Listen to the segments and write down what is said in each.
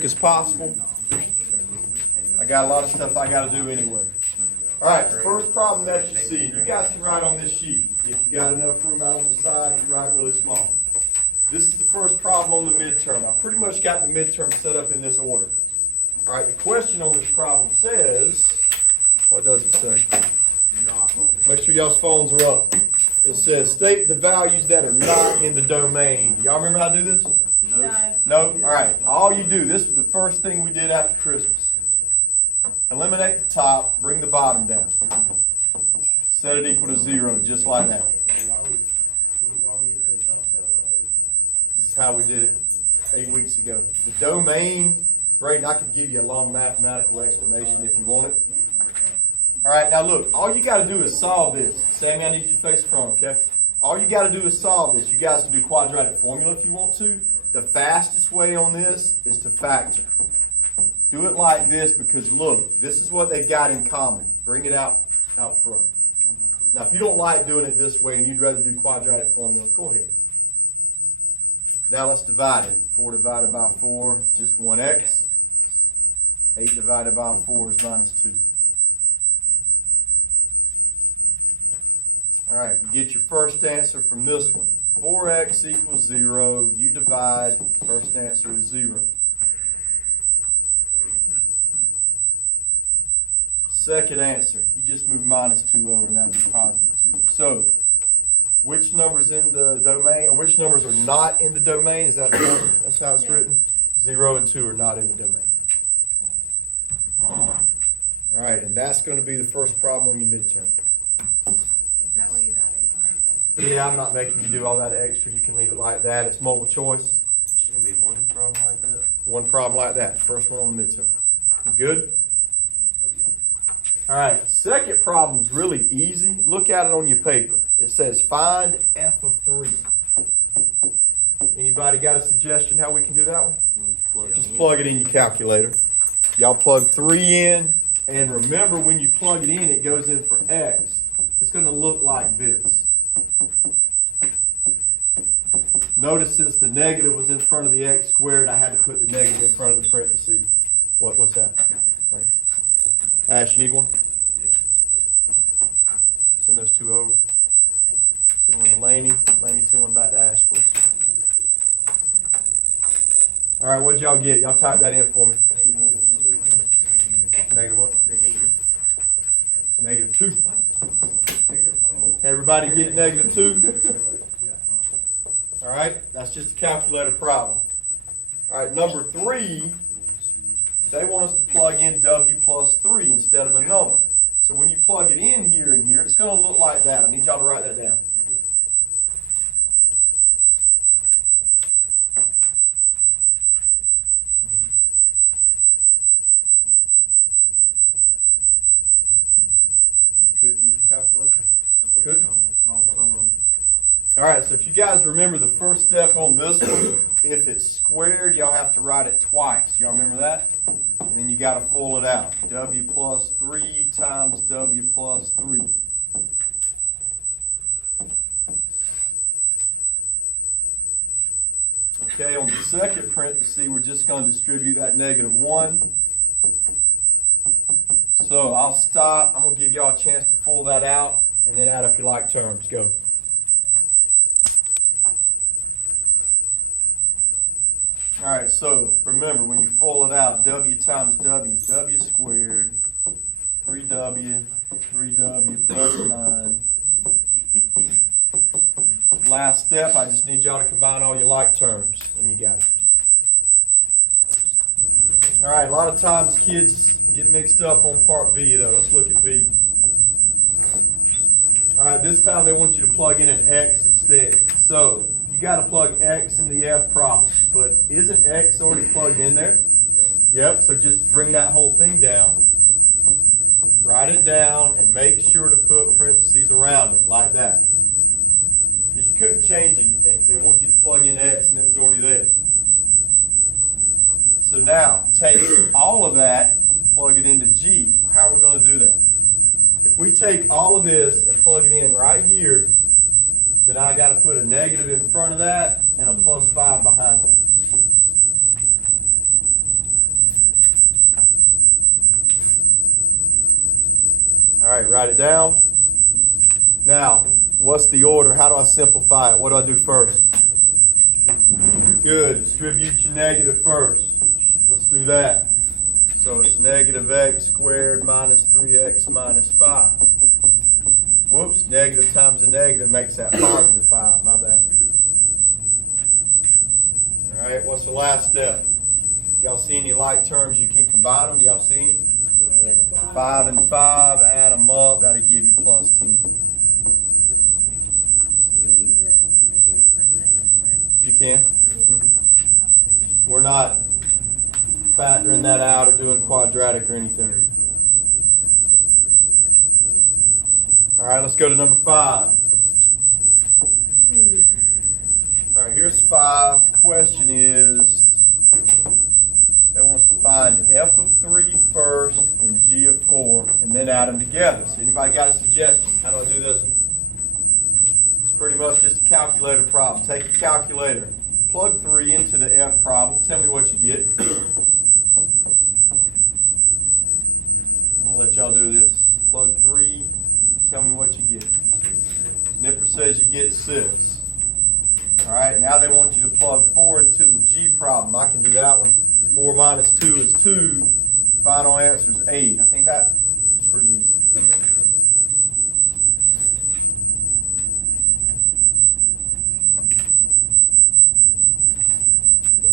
quick as possible. I got a lot of stuff I got to do anyway. All right, first problem that you see, and you guys can write on this sheet. If you got enough room out on the side, you write really small. This is the first problem on the midterm. I pretty much got the midterm set up in this order. All right, the question on this problem says, what does it say? Make sure y'all's phones are up. It says, state the values that are not in the domain. Y'all remember how to do this? No? All right, all you do, this was the first thing we did after Christmas. Eliminate the top, bring the bottom down. Set it equal to 0, just like that. This is how we did it 8 weeks ago. The domain, Braden, I could give you a long mathematical explanation if you want it. All right, now look, all you got to do is solve this. Sammy, I need you to face the front, okay? All you got to do is solve this. You guys can do quadratic formula if you want to. The fastest way on this is to factor. Do it like this because look, this is what they got in common. Bring it out front. Now, if you don't like doing it this way and you'd rather do quadratic formula, go ahead. Now let's divide it. 4 divided by 4 is just 1x. 8 divided by 4 is minus 2. All right, you get your first answer from this one. 4x equals 0. You divide, first answer is 0. Second answer, you just move minus 2 over and that would be positive 2. So, which numbers in the domain, or which numbers are not in the domain? Is that that's how it's written? 0 and 2 are not in the domain. All right, and that's going to be the first problem on your midterm. Is that where you write it? Yeah, I'm not making you do all that extra. You can leave it like that. It's multiple choice. It's going to be one problem like that? One problem like that. First one on the midterm. You good? All right, second problem is really easy. Look at it on your paper. It says find f of 3. Anybody got a suggestion how we can do that one? Just plug it in your calculator. Y'all plug 3 in, and remember when you plug it in, it goes in for x. It's going to look like this. Notice since the negative was in front of the x squared, I had to put the negative in front of the parentheses. What's that? Right. Ash, you need one? Yeah. Send those 2 over. Send one to Laney. Laney, send one back to Ash, please. All right, what'd y'all get? Y'all type that in for me. Negative what? Negative 2. Everybody get negative 2? All right, that's just a calculator problem. All right, number 3. They want us to plug in W plus 3 instead of a number. So when you plug it in here and here, it's going to look like that. I need y'all to write that down. You could use the calculator? Could? All right, so if you guys remember the first step on this one, if it's squared, y'all have to write it twice. Y'all remember that? And then you got to full it out. W plus 3 times W plus 3. Okay, on the second parenthesis, we're just going to distribute that negative 1. So I'll stop. I'm going to give y'all a chance to full that out and then add up your like terms. Go. All right, so remember when you full it out, W times W is W squared, 3W plus 9. Last step, I just need y'all to combine all your like terms, and you got it. All right, a lot of times kids get mixed up on part B though. Let's look at B. All right, this time they want you to plug in an X instead. So you got to plug X in the F problem, but isn't X already plugged in there? Yep, so just bring that whole thing down. Write it down and make sure to put parentheses around it like that. Because you couldn't change anything. They want you to plug in X and it was already there. So now, take all of that, plug it into G. How are we going to do that? If we take all of this and plug it in right here, then I got to put a negative in front of that and a plus 5 behind that. right, write it down. Now, what's the order? How do I simplify it? What do I do first? Good. Distribute your negative first. Let's do that. So it's negative x squared minus 3x minus 5. Whoops, negative times a negative makes that positive 5. My bad. All right, what's the last step? If y'all see any like terms, you can combine them. Do y'all see any? 5 and 5, add them up. That'll give you plus 10. So you leave the negative in front of the x squared? You can. We're not factoring that out or doing quadratic or anything. All right, let's go to number 5. All right, here's 5. The question is, they want us to find f of 3 first and g of 4, and then add them together. So anybody got a suggestion? How do I do this one? It's pretty much just a calculator problem. Take a calculator, plug 3 into the f problem. Tell me what you get. I'm gonna let y'all do this. Plug 3. Tell me what you get. Nipper says you get 6. All right, now they want you to plug 4 into the G problem. I can do that one. 4 minus 2 is 2. Final answer is 8. I think that's pretty easy.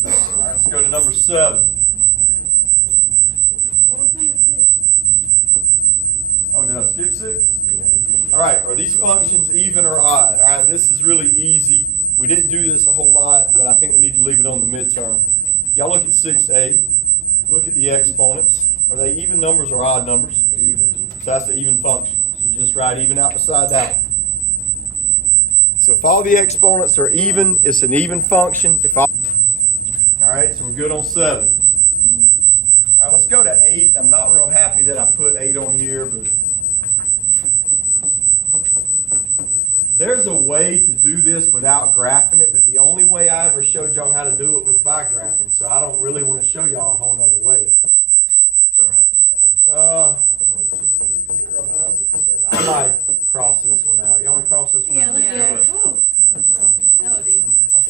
All right, let's go to number 7. What was number 6? Oh, did I skip 6? All right, are these functions even or odd? All right, this is really easy. We didn't do this a whole lot, but I think we need to leave it on the midterm. Y'all look at 6a. Look at the exponents. Are they even numbers or odd numbers? Even. So that's the even function. So you just write even out beside that one. So if all the exponents are even, it's an even function. All right, so we're good on 7. All right, let's go to 8. I'm not real happy that I put 8 on here, but there's a way to do this without graphing it, but the only way I ever showed y'all how to do it was by graphing, so I don't really want to show y'all a whole nother way. It's all right. We got it. I might cross this one out. You want to cross this one Yeah, out? let's do Yeah. it. Woo. That would be.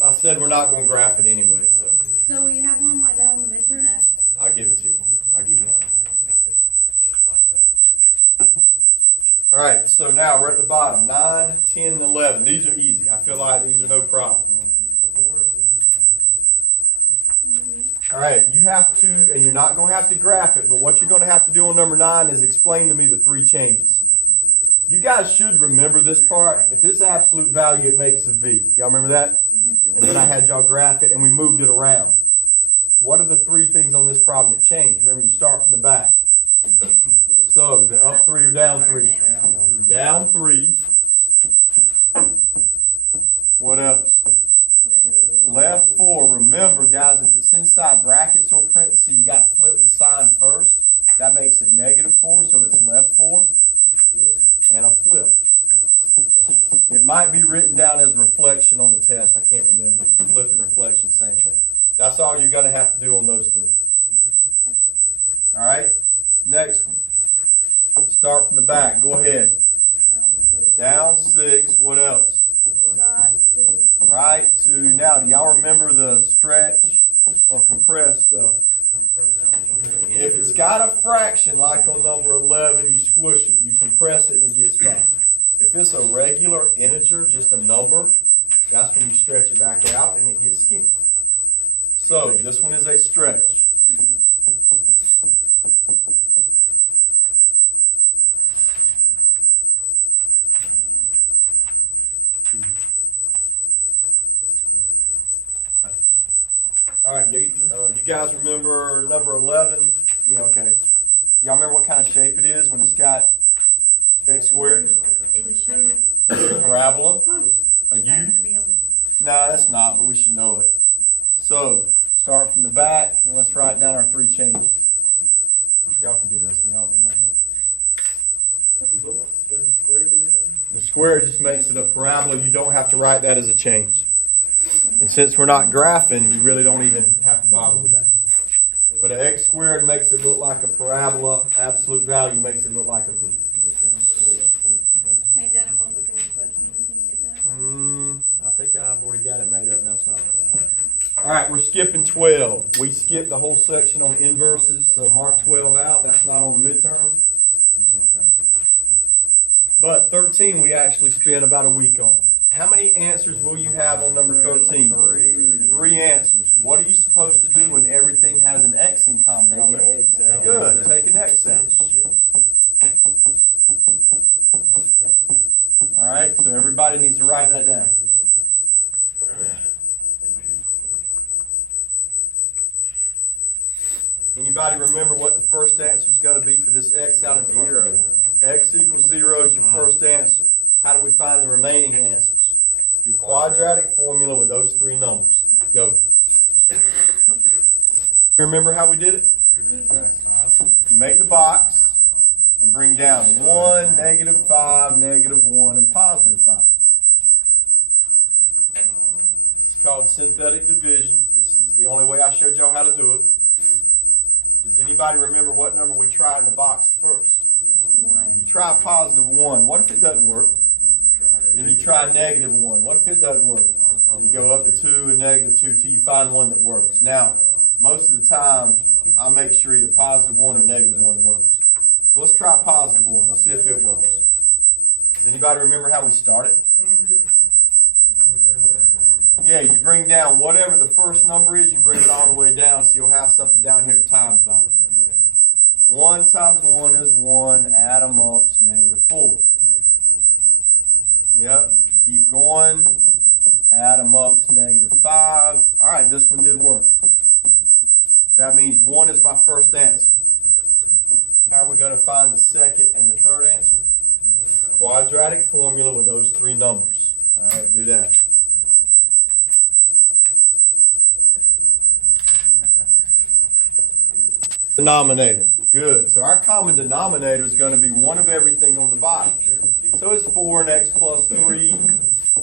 I said we're not going to graph it anyway, so So will you have one like that on the midterm? No. I'll give it to you. I'll give you that. Like that. All right, so now we're at the bottom. 9, 10, and 11. These are easy. I feel like these are no problem. All right, you have to, and you're not going to have to graph it, but what you're going to have to do on number 9 is explain to me the 3 changes. You guys should remember this part. If this absolute value, it makes a V. Y'all remember that? And then I had y'all graph it, and we moved it around. What are the 3 things on this problem that changed? Remember, you start from the back. So, is it up 3 or down 3? Down 3. What else? Left 4. Remember, guys, if it's inside brackets or parentheses, you got to flip the sign first. That makes it -4, so it's left 4. And a flip. It might be written down as reflection on the test. I can't remember. Flip and reflection, same thing. That's all you're going to have to do on those 3. All right? Next one. Start from the back. Go ahead. Down 6. What else? Right 2. Now, do y'all remember the stretch or compress stuff? If it's got a fraction like on number 11, you squish it. You compress it and it gets fat. If it's a regular integer, just a number, that's when you stretch it back out and it gets skinny. So, this one is a stretch. All right, you guys remember number 11? Yeah, okay. Y'all remember what kind of shape it is when it's got x squared? Is it shape? Parabola? A Is that U? gonna be on the? No, that's not, but we should know it. So, start from the back and let's write down our 3 changes. Y'all can do this one, y'all don't need my help. The square just makes it a parabola. You don't have to write that as a change. And since we're not graphing, you really don't even have to bother with that. But an x squared makes it look like a parabola. Absolute value makes it look like a V. 12. We skipped the whole section on inverses, so mark 12 out. That's not on the midterm. But 13 we actually spent about a week on. How many answers will you have on number 13? Three answers. What are you supposed to do when everything has an X in common? Good. Take an X out. All right, so everybody needs to write that down. Anybody remember what the first answer is going to be for this X out in front? 0. X equals 0 is your first answer. How do we find the remaining answers? Do quadratic formula with those three numbers. Go. Remember how we did it? You make the box and bring down 1, -5, -1, and +5. It's called synthetic division. This is the only way I showed y'all how to do it. Does anybody remember what number we try in the box first? 1. You try +1. What if it doesn't work? Then you try -1. What if it doesn't work? You go up to 2 and -2 till you find one that works. Now, most of the time, I make sure either +1 or -1 works. So let's try +1. Let's see if it works. Does anybody remember how we started? Yeah, you bring down whatever the first number is, you bring it all the way down, so you'll have something down here to times by. 1 times 1 is 1, add them up, it's -4. Yep, keep going, add them up, it's -5. All right, this one did work. That means 1 is my first answer. How are we going to find the second and the third answer? Quadratic formula with those three numbers. All right, do that. Denominator. Good. So our common denominator is going to be 1 of everything on the bottom. So it's 4 and x plus 3.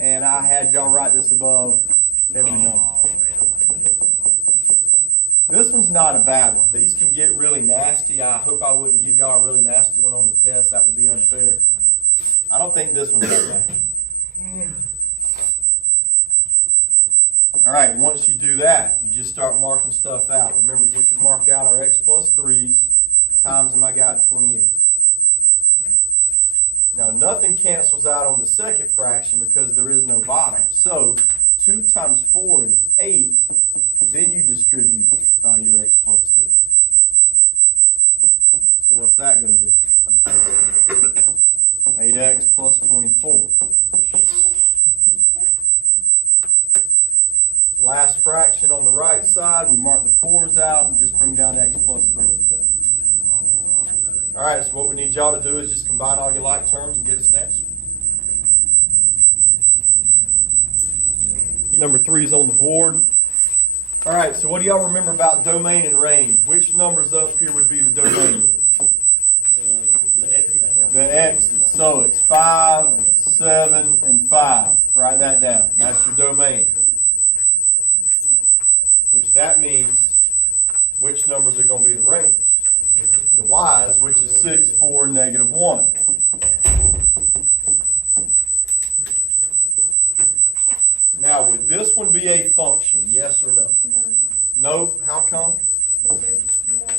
And I had y'all write this above every number. This one's not a bad one. These can get really nasty. I hope I wouldn't give y'all a really nasty one on the test. That would be unfair. I don't think this one's that bad. All right, once you do that, you just start marking stuff out. Remember, we can mark out our x plus 3s times them I got 28. Now, nothing cancels out on the second fraction because there is no bottom. So, 2 times 4 is 8. Then you distribute by your x plus 3. So, what's that going to be? 8x plus 24. Last fraction on the right side, we mark the 4's out and just bring down x plus 3. All right, so what we need y'all to do is just combine all your like terms and get us an answer. Number 3 is on the board. All right, so what do y'all remember about domain and range? Which numbers up here would be the domain? The x's. So it's 5, 7, and 5. Write that down. That's your domain. Which that means which numbers are going to be the range. The y's, which is 6, 4, -1. Now, would this one be a function, yes or no? No. How come?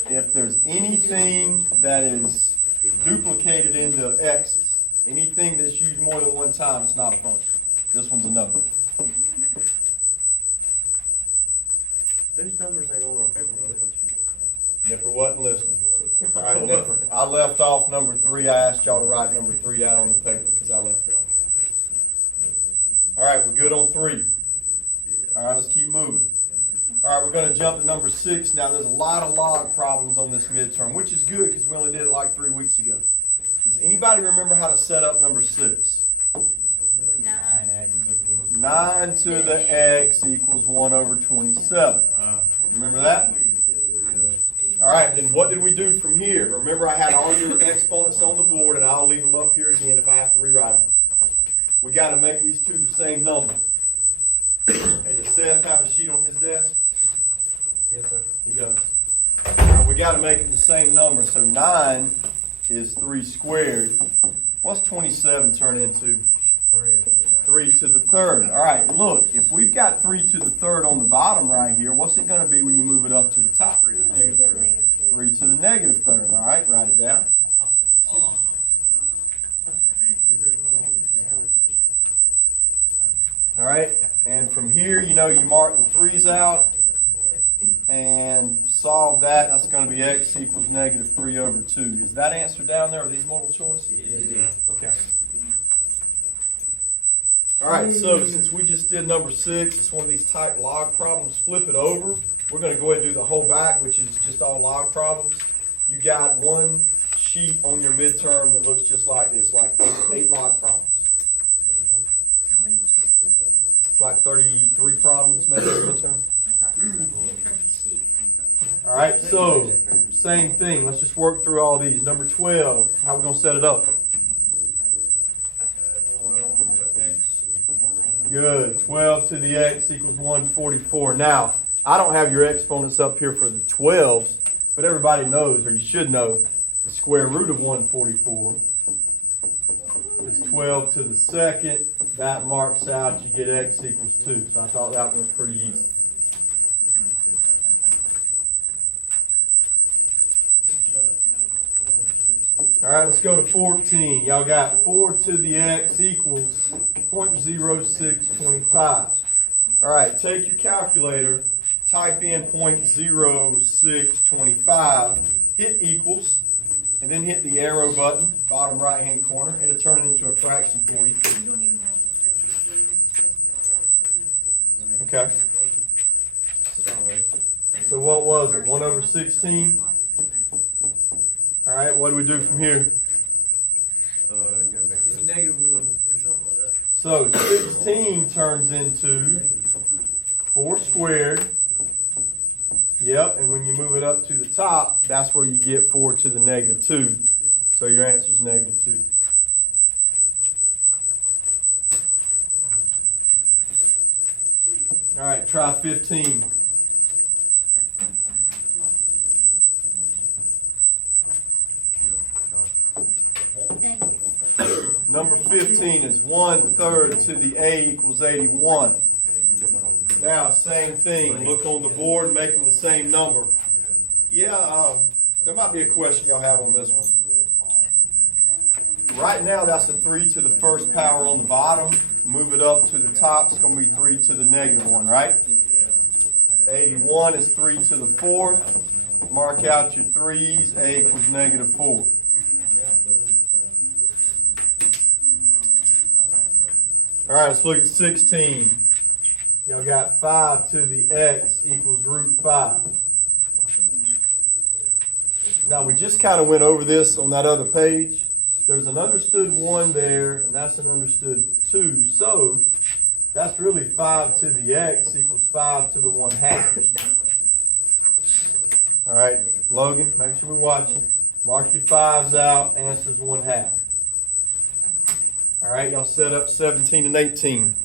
If there's anything that is duplicated into x's, anything that's used more than one time, it's not a function. This one's a number. Those numbers ain't on our paper, Nipper wasn't listening. All right, Nipper. I left off number 3. I asked y'all to write number 3 down on the paper because I left it off. All right, we're good on 3. All right, let's keep moving. All right, we're going to jump to number 6. Now, there's a lot of log problems on this midterm, which is good because we only did it like 3 weeks ago. Does anybody remember how to set up number 6? 9 to the x equals 1 over 27. Remember that? All right, then what did we do from here? Remember, I had all your exponents on the board, and I'll leave them up here again if I have to rewrite them. We got to make these two the same number. Hey, does Seth have a sheet on his desk? Yes, sir. He does. All right, we got to make them the same number. So 9 is 3 squared. What's 27 turn into? 3 to the third. All right, look, if we've got 3 to the third on the bottom right here, what's it going to be when know, you mark the 3's out and solve that. That's going to be x equals negative 3 over 2. Is that answer down there? Are these multiple choice? Okay. All right, so since we just did number 6, it's one of these type log problems. Flip it over. We're going to go ahead and do the whole back, which is just all log problems. You got one sheet on your midterm that looks just like this, like eight log problems. How many sheets is it? It's like 33 problems maybe in the midterm. I thought it was like from the sheet. All right, so same thing. Let's just work through all these. Number 12, how we going to set it up? Good. 12 to the x equals 144. Now, I don't have your exponents up here for the 12s, but everybody knows, or you should know, the square root of 144 is 12 to the second. That marks out, you get x equals 2. So I thought that one was pretty easy. All right, let's go to 14. Y'all got 4 to the x equals 0.0625. All right, take your calculator, type in 0.0625, hit equals, and then hit the arrow button, bottom right-hand corner. It'll turn it into a fraction for you. You don't even have to press this thing, you just press the arrows and Okay. So what was it? 1 over 16? take it. All right, what do we do from here? You gotta make It's it. negative 1 or something like that. So 16 turns into 4 squared. Yep, and when you move it up to the top, that's where you get 4 to the negative 2. So your answer is negative 2. All right, try 15. Number 15 is 1/3 to the a equals 81. Now, same thing. Look on the board, making the same number. Yeah, there might be a question y'all have on this one. Right now, that's a 3 to the first power on the bottom. Move it up to the top, it's going to be 3 to the negative 1, right? 81 is 3 to the fourth. Mark out your 3's, a equals negative 4. All right, let's look at 16. Y'all got 5 to the x equals root 5. Now, we just kind of went over this on that other page. There's an understood 1 there, and that's an understood 2. So, that's really 5 to the x equals 5 to the 1/2. All right, Logan, make sure we're watching. Mark your 5's out, answer's 1/2. All right, y'all set up 17 and 18.